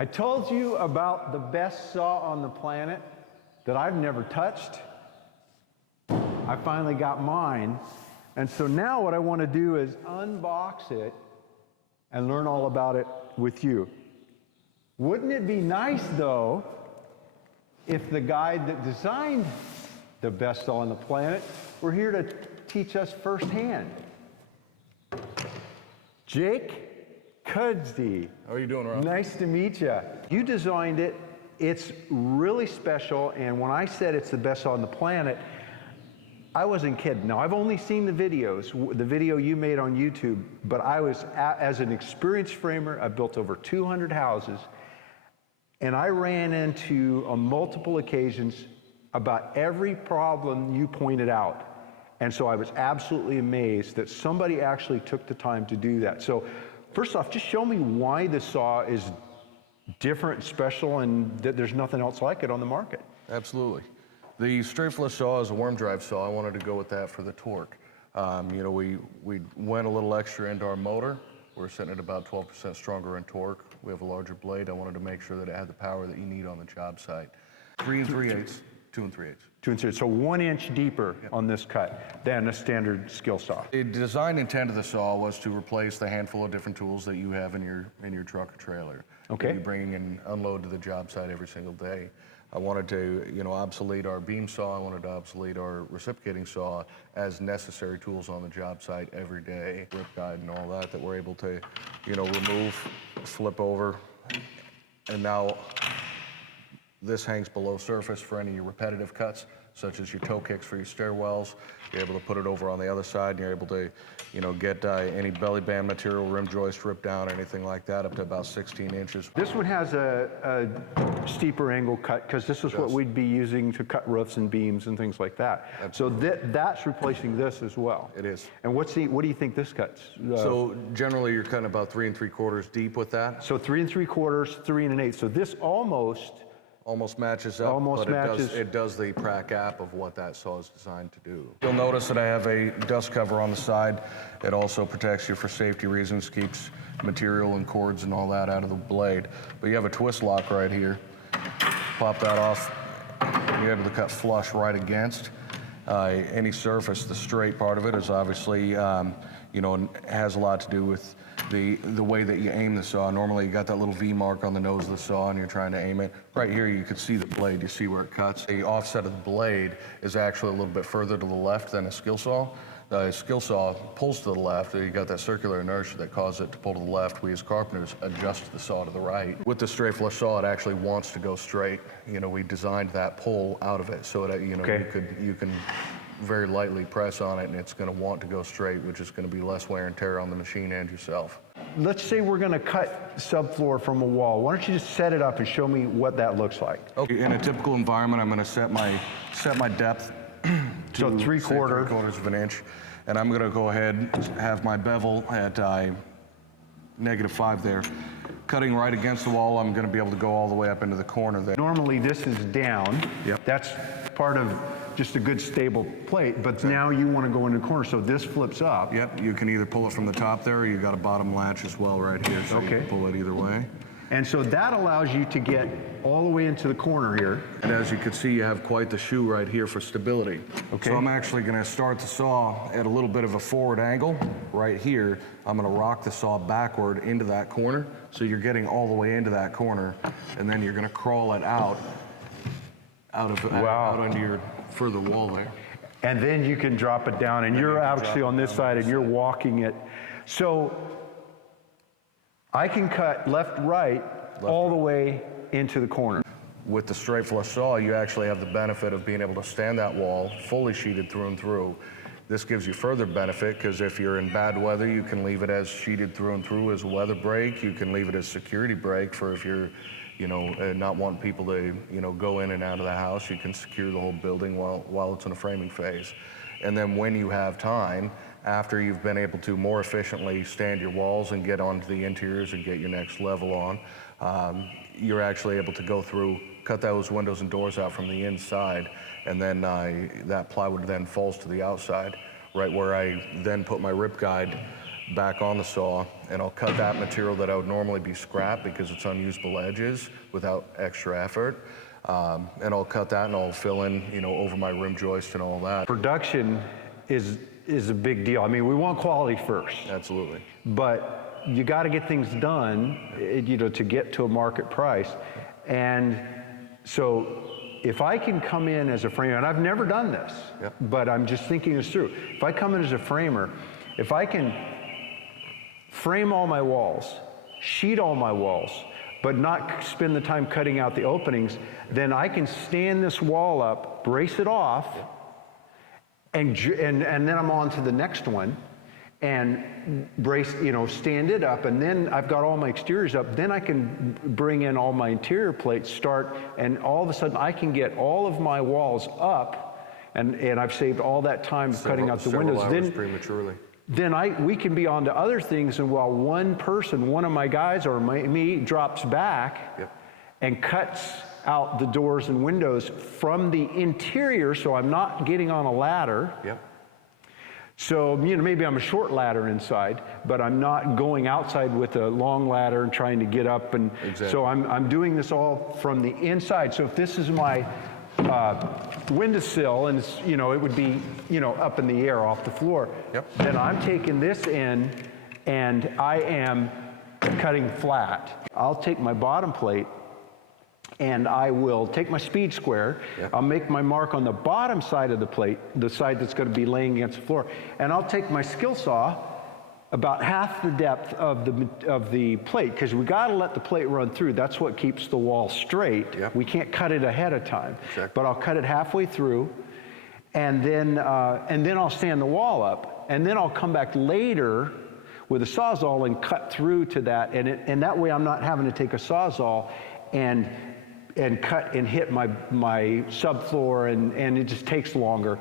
I told you about the best saw on the planet that I've never touched. I finally got mine. And so now what I want to do is unbox it and learn all about it with you. Wouldn't it be nice, though, if the guy that designed the best saw on the planet were here to teach us firsthand? Jake Kudsey. How are you doing, Rob? Nice to meet you. You designed it. It's really special, and when I said it's the best saw on the planet, I wasn't kidding. Now, I've only seen the videos, the video you made on YouTube, but I was, as an experienced framer, I built over 200 houses, and I ran into, on multiple occasions, about every problem you pointed out. And so I was absolutely amazed that somebody actually took the time to do that. So first off, just show me why the saw is different, special, and that there's nothing else like it on the market. Absolutely. The straight flush saw is a worm drive saw. I wanted to go with that for the torque. We went a little extra into our motor. We're sitting at about 12% stronger in torque. We have a larger blade. I wanted to make sure that it had the power that you need on the job site. 3 3/8, 2 3/8. 2 3/8, so 1 inch deeper on this cut than a standard skill saw. The design intent of the saw was to replace the handful of different tools that you have in your truck or trailer. Okay. That you bring and unload to the job site every single day. I wanted to, obsolete our beam saw. I wanted to obsolete our reciprocating saw as necessary tools on the job site every day. Rip guide and all that we're able to, remove, flip over, and now this hangs below surface for any of your repetitive cuts, such as your toe kicks for your stairwells. You're able to put it over on the other side, and you're able to, get any belly band material, rim joist ripped down, anything like that, up to about 16 inches. This one has a steeper angle cut, because this is what we'd be using to cut roofs and beams and things like that. Absolutely. So that's replacing this as well. It is. And what do you think this cuts? So generally, you're cutting about 3 3/4 deep with that. So 3 3/4, 3 1/8. So this almost matches up, it does the prac gap of what that saw is designed to do. You'll notice that I have a dust cover on the side. It also protects you for safety reasons, keeps material and cords and all that out of the blade. But you have a twist lock right here. Pop that off, you're able to cut flush right against any surface. The straight part of it is obviously, has a lot to do with the way that you aim the saw. Normally you got that little V mark on the nose of the saw and you're trying to aim it. Right here you can see the blade, you see where it cuts. The offset of the blade is actually a little bit further to the left than a skill saw. The skill saw pulls to the left, you got that circular inertia that causes it to pull to the left. We as carpenters adjust the saw to the right. With the straight flush saw, it actually wants to go straight. We designed that pull out of it so that, you can very lightly press on it and it's going to want to go straight, which is going to be less wear and tear on the machine and yourself. Let's say we're going to cut subfloor from a wall. Why don't you just set it up and show me what that looks like? Okay. In a typical environment, I'm going to set my depth to so 3/4 of an inch, and I'm going to go ahead and have my bevel at -5 there. Cutting right against the wall, I'm going to be able to go all the way up into the corner there. Normally this is down. Yep. That's part of just a good stable plate, but now you want to go into the corner, so this flips up. Yep, you can either pull it from the top there, or you got a bottom latch as well right here, so you can pull it either way. And so that allows you to get all the way into the corner here. And as you can see, you have quite the shoe right here for stability. Okay. So I'm actually going to start the saw at a little bit of a forward angle right here. I'm going to rock the saw backward into that corner, so you're getting all the way into that corner, and then you're going to crawl it out onto your further wall there. And then you can drop it down, and you're actually on this side and you're walking it. So I can cut left, right, all the way into the corner. With the straight flush saw, you actually have the benefit of being able to stand that wall fully sheeted through and through. This gives you further benefit because if you're in bad weather, you can leave it as sheeted through and through as a weather break. You can leave it as security break for if you're not wanting people to, go in and out of the house. You can secure the whole building while it's in a framing phase. And then when you have time, after you've been able to more efficiently stand your walls and get onto the interiors and get your next level on, you're actually able to go through, cut those windows and doors out from the inside, and then that plywood then falls to the outside, right where I then put my rip guide back on the saw, and I'll cut that material that I would normally be scrap because it's unusable edges without extra effort. And I'll cut that and I'll fill in, over my rim joist and all that. Production is a big deal. I mean, we want quality first. Absolutely. But you got to get things done, to get to a market price. And so if I can come in as a framer, and I've never done this, but I'm just thinking this through. If I come in as a framer, if I can frame all my walls, sheet all my walls, but not spend the time cutting out the openings, then I can stand this wall up, brace it off, and then I'm on to the next one, and brace, stand it up, and then I've got all my exteriors up, then I can bring in all my interior plates, and all of a sudden I can get all of my walls up, and I've saved all that time cutting out the windows. Then prematurely. Then we can be on to other things, and while one of my guys or me drops back and cuts out the doors and windows from the interior, so I'm not getting on a ladder. So, maybe I'm a short ladder inside, but I'm not going outside with a long ladder and trying to get up. And so I'm doing this all from the inside. So if this is my windowsill, and it's, it would be, up in the air off the floor, then I'm taking this in and I am cutting flat. I'll take my bottom plate and I will take my speed square. I'll make my mark on the bottom side of the plate, the side that's going to be laying against the floor, and I'll take my skill saw about half the depth of the plate, because we got to let the plate run through. That's what keeps the wall straight. We can't cut it ahead of time. But I'll cut it halfway through, and then I'll stand the wall up, and then I'll come back later with a Sawzall and cut through to that, and that way I'm not having to take a Sawzall and cut and hit my subfloor, and it just takes longer.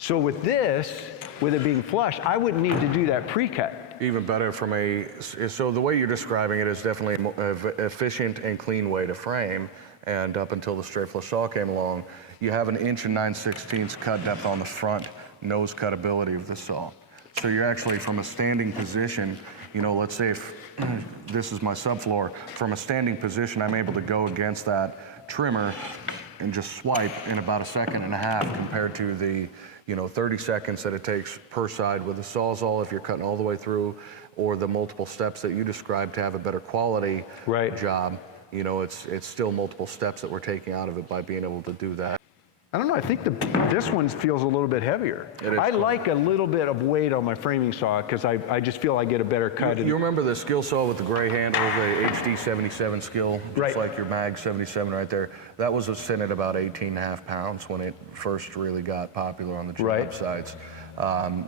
So with this, with it being flush, I wouldn't need to do that pre-cut. Even better so the way you're describing it is definitely an efficient and clean way to frame. And up until the straight flush saw came along, you have an 1 9/16 cut depth on the front nose cutability of the saw. So you're actually, from a standing position, let's say if this is my subfloor, from a standing position, I'm able to go against that trimmer and just swipe in about 1.5 seconds compared to the 30 seconds that it takes per side with a Sawzall if you're cutting all the way through, or the multiple steps that you described to have a better quality job. It's still multiple steps that we're taking out of it by being able to do that. I don't know, I think this one feels a little bit heavier. I like a little bit of weight on my framing saw, because I just feel I get a better cut. You remember the skill saw with the gray handle, the HD 77 skill, just like your Mag 77 right there? That was sitting at about 18.5 pounds when it first really got popular on the job sites.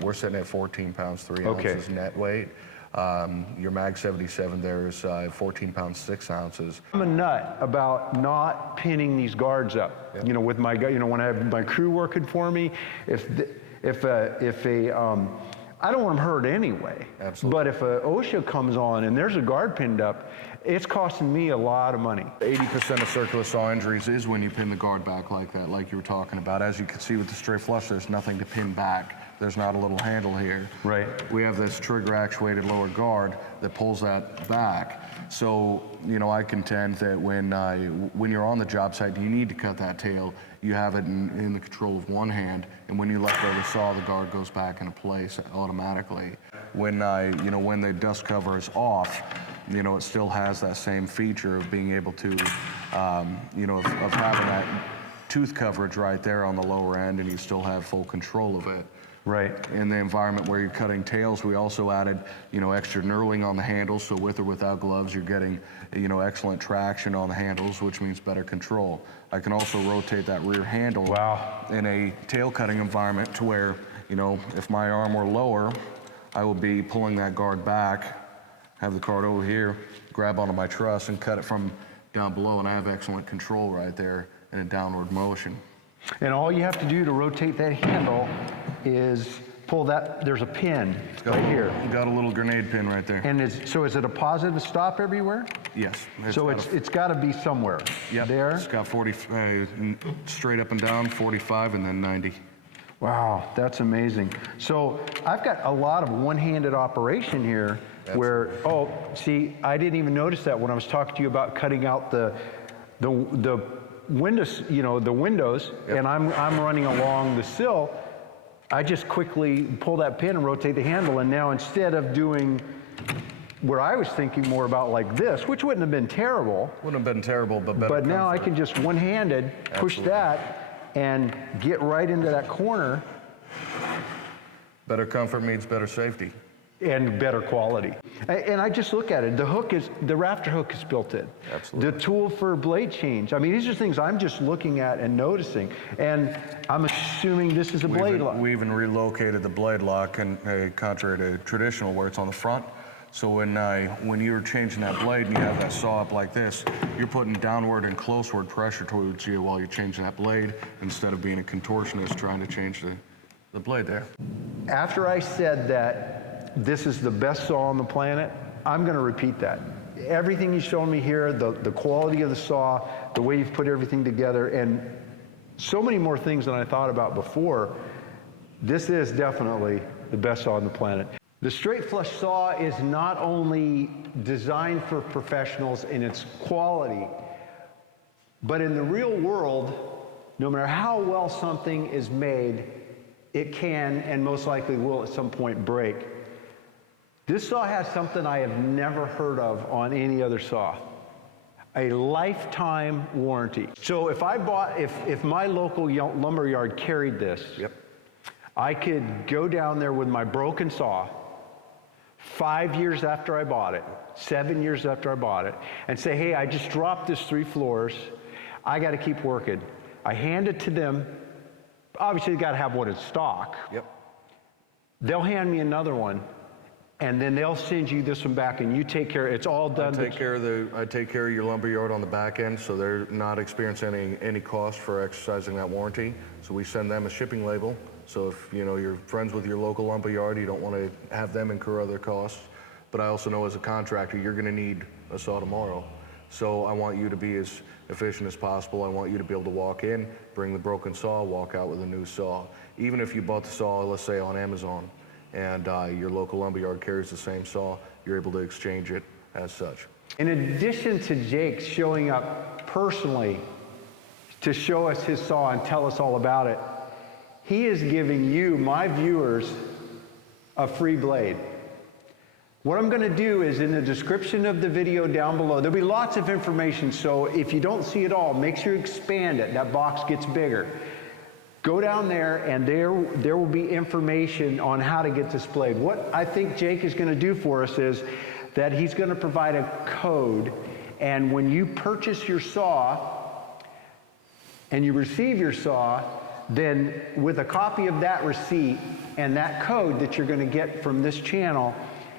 We're sitting at 14 pounds, 3 ounces net weight. Your Mag 77 there is 14 pounds, 6 ounces. I'm a nut about not pinning these guards up. With my, when I have my crew working for me, I don't want them hurt anyway. Absolutely. But if a OSHA comes on and there's a guard pinned up, it's costing me a lot of money. 80% of circular saw injuries is when you pin the guard back like that, like you were talking about. As you can see with the straight flush, there's nothing to pin back. There's not a little handle here. We have this trigger actuated lower guard that pulls that back. So, I contend that when you're on the job site, you need to cut that tail. You have it in the control of one hand, and when you let go of the saw, the guard goes back into place automatically. When the dust cover is off, it still has that same feature of being able to, of having that tooth coverage right there on the lower end, and you still have full control of it. In the environment where you're cutting tails, we also added, extra knurling on the handles. So with or without gloves, you're getting, excellent traction on the handles, which means better control. I can also rotate that rear handle in a tail cutting environment to where, if my arm were lower, I would be pulling that guard back, have the card over here, grab onto my truss and cut it from down below, and I have excellent control right there in a downward motion. And all you have to do to rotate that handle is pull that, there's a pin right here. You got a little grenade pin right there. And so is it a positive stop everywhere? Yes. So it's got to be somewhere. There? It's got 40, straight up and down, 45, and then 90. Wow, that's amazing. So I've got a lot of one-handed operation here. Where, oh, see, I didn't even notice that when I was talking to you about cutting out the windows, you know, the windows, and I'm running along the sill. I just quickly pull that pin and rotate the handle, and now instead of doing where I was thinking more about like this, which wouldn't have been terrible. Wouldn't have been terrible, but better. But now I can just one-handed push that and get right into that corner. Better comfort means better safety. And better quality. And I just look at it. The rafter hook is built in. Absolutely. The tool for blade change. I mean, these are things I'm just looking at and noticing. And I'm assuming this is a blade lock. We even relocated the blade lock, and contrary to traditional where it's on the front. So when you're changing that blade and you have that saw up like this, you're putting downward and closeward pressure towards you while you're changing that blade, instead of being a contortionist trying to change the blade there. After I said that this is the best saw on the planet, I'm going to repeat that. Everything you've shown me here, the quality of the saw, the way you've put everything together, and so many more things than I thought about before, this is definitely the best saw on the planet. The straight flush saw is not only designed for professionals in its quality, but in the real world, no matter how well something is made, it can and most likely will at some point break. This saw has something I have never heard of on any other saw. A lifetime warranty. So if my local lumber yard carried this, I could go down there with my broken saw 5 years after I bought it, 7 years after I bought it, and say, hey, I just dropped this 3 floors. I got to keep working. I hand it to them. Obviously, you got to have one in stock. They'll hand me another one, and then they'll send you this one back, and you take care. It's all done. I take care of your lumber yard on the back end, so they're not experiencing any cost for exercising that warranty. So we send them a shipping label. So if you're friends with your local lumber yard, you don't want to have them incur other costs. But I also know as a contractor, you're going to need a saw tomorrow. So I want you to be as efficient as possible. I want you to be able to walk in, bring the broken saw, walk out with a new saw. Even if you bought the saw, let's say on Amazon, and your local lumberyard carries the same saw, you're able to exchange it as such. In addition to Jake showing up personally to show us his saw and tell us all about it, he is giving you, my viewers, a free blade. What I'm going to do is in the description of the video down below, there'll be lots of information, so if you don't see it all, make sure you expand it. That box gets bigger. Go down there, and there will be information on how to get this blade. What I think Jake is going to do for us is that he's going to provide a code, and when you purchase your saw and you receive your saw, then with a copy of that receipt and that code that you're going to get from this channel,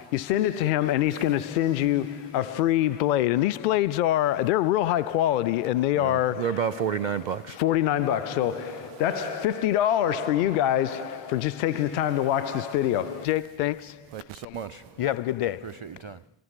you send it to him, and he's going to send you a free blade. And these blades they're real high quality, and they're about $49. $49. So that's $50 for you guys for just taking the time to watch this video. Jake, thanks. Thank you so much. You have a good day. Appreciate your time.